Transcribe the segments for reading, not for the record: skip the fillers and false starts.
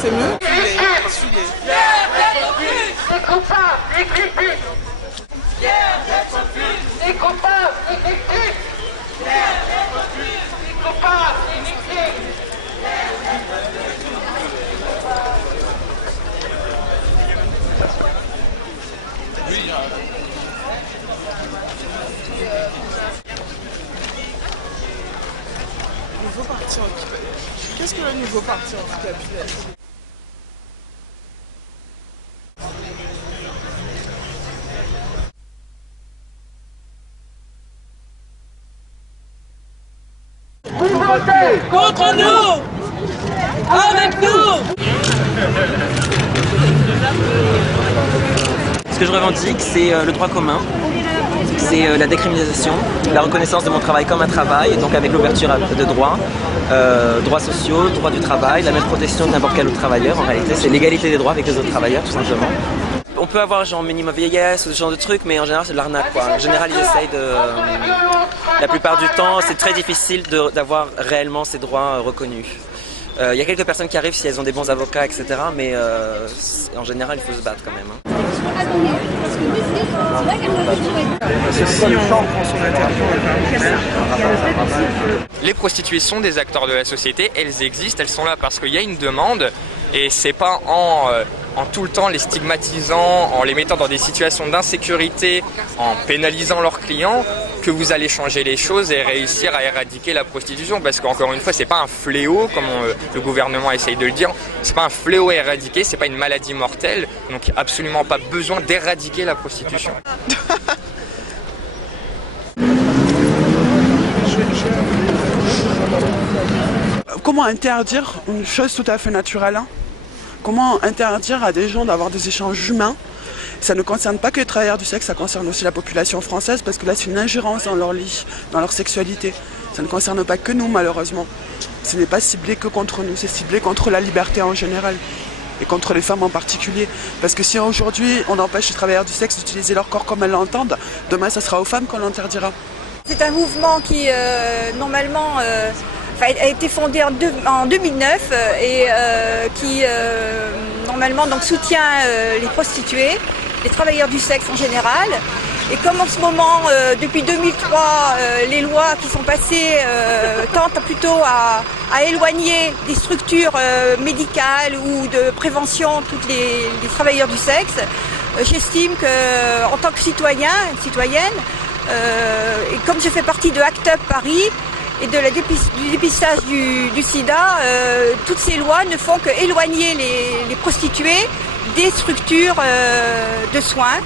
C'est mieux. Nouveau parti handicapé. Qu'est-ce que le nouveau parti handicapé? Vous votez contre nous, avec nous. Ce que je revendique, c'est le droit commun, c'est la décriminalisation, la reconnaissance de mon travail comme un travail, donc avec l'ouverture de droits, droits sociaux, droits du travail, la même protection de n'importe quel autre travailleur. En réalité, c'est l'égalité des droits avec les autres travailleurs, tout simplement. On peut avoir genre minimum vieillesse ou ce genre de trucs, mais en général c'est de l'arnaque quoi. En général ils essayent de... La plupart du temps c'est très difficile d'avoir réellement ces droits reconnus. Il y a quelques personnes qui arrivent si elles ont des bons avocats, etc. Mais en général il faut se battre quand même. Hein. Les prostituées sont des acteurs de la société, elles existent, elles sont là parce qu'il y a une demande et c'est pas en tout le temps les stigmatisant, en les mettant dans des situations d'insécurité, en pénalisant leurs clients, que vous allez changer les choses et réussir à éradiquer la prostitution. Parce qu'encore une fois, c'est pas un fléau, comme le gouvernement essaye de le dire, c'est pas un fléau à éradiquer, c'est pas une maladie mortelle, donc absolument pas besoin d'éradiquer la prostitution. Comment interdire une chose tout à fait naturelle, hein? Comment interdire à des gens d'avoir des échanges humains? Ça ne concerne pas que les travailleurs du sexe, ça concerne aussi la population française, parce que là c'est une ingérence dans leur vie, dans leur sexualité. Ça ne concerne pas que nous malheureusement. Ce n'est pas ciblé que contre nous, c'est ciblé contre la liberté en général. Et contre les femmes en particulier. Parce que si aujourd'hui on empêche les travailleurs du sexe d'utiliser leur corps comme elles l'entendent, demain ça sera aux femmes qu'on l'interdira. C'est un mouvement qui normalement a été fondé en 2009 et qui normalement donc, soutient les prostituées, les travailleurs du sexe en général. Et comme en ce moment, depuis 2003, les lois qui sont passées tentent plutôt à éloigner des structures médicales ou de prévention tous les travailleurs du sexe, j'estime qu'en tant que citoyenne, et comme je fais partie de ACT UP Paris et du dépistage du sida, toutes ces lois ne font qu'éloigner les prostituées des structures de soins.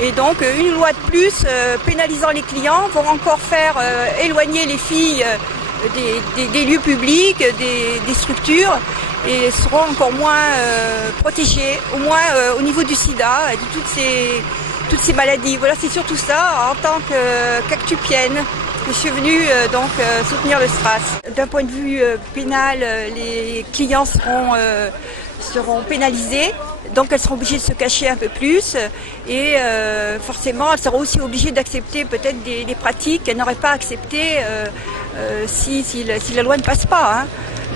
Et donc une loi de plus pénalisant les clients vont encore faire éloigner les filles des lieux publics, des structures, et seront encore moins protégées, au moins au niveau du sida et de toutes ces maladies. Voilà, c'est surtout ça en tant qu'actupienne que je suis venue soutenir le STRAS. D'un point de vue pénal, les clients seront pénalisés. Donc elles seront obligées de se cacher un peu plus et forcément elles seront aussi obligées d'accepter peut-être des pratiques qu'elles n'auraient pas acceptées si la loi ne passe pas. Hein.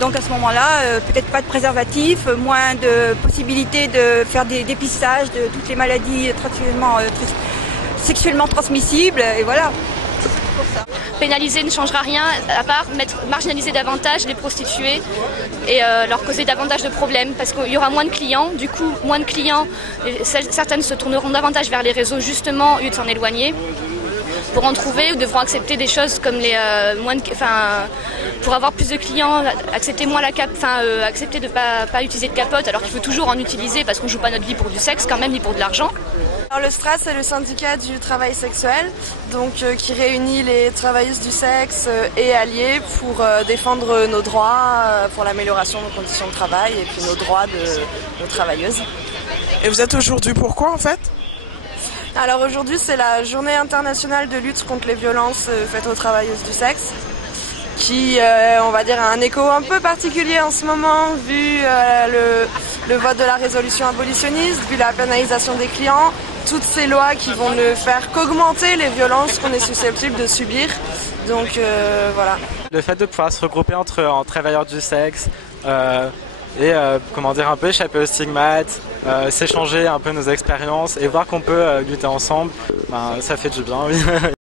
Donc à ce moment-là, peut-être pas de préservatif, moins de possibilités de faire des dépistages de toutes les maladies sexuellement transmissibles et voilà. Pour ça. Pénaliser ne changera rien à part marginaliser davantage les prostituées et leur causer davantage de problèmes parce qu'il y aura moins de clients, du coup moins de clients, certaines se tourneront davantage vers les réseaux justement au lieu de s'en éloigner pour en trouver ou devront accepter des choses comme pour avoir plus de clients, accepter moins accepter de pas utiliser de capote alors qu'il faut toujours en utiliser parce qu'on joue pas notre vie pour du sexe quand même ni pour de l'argent. Alors le STRAS, c'est le syndicat du travail sexuel, donc qui réunit les travailleuses du sexe et alliés pour défendre nos droits, pour l'amélioration de nos conditions de travail et puis nos droits de nos travailleuses. Et vous êtes aujourd'hui pourquoi en fait? Alors aujourd'hui, c'est la journée internationale de lutte contre les violences faites aux travailleuses du sexe, qui, on va dire, a un écho un peu particulier en ce moment, vu le vote de la résolution abolitionniste, vu la pénalisation des clients, toutes ces lois qui vont ne faire qu'augmenter les violences qu'on est susceptible de subir. Donc voilà. Le fait de pouvoir se regrouper en travailleurs du sexe et comment dire, un peu échapper aux stigmates, s'échanger un peu nos expériences et voir qu'on peut lutter ensemble, ça fait du bien. Oui.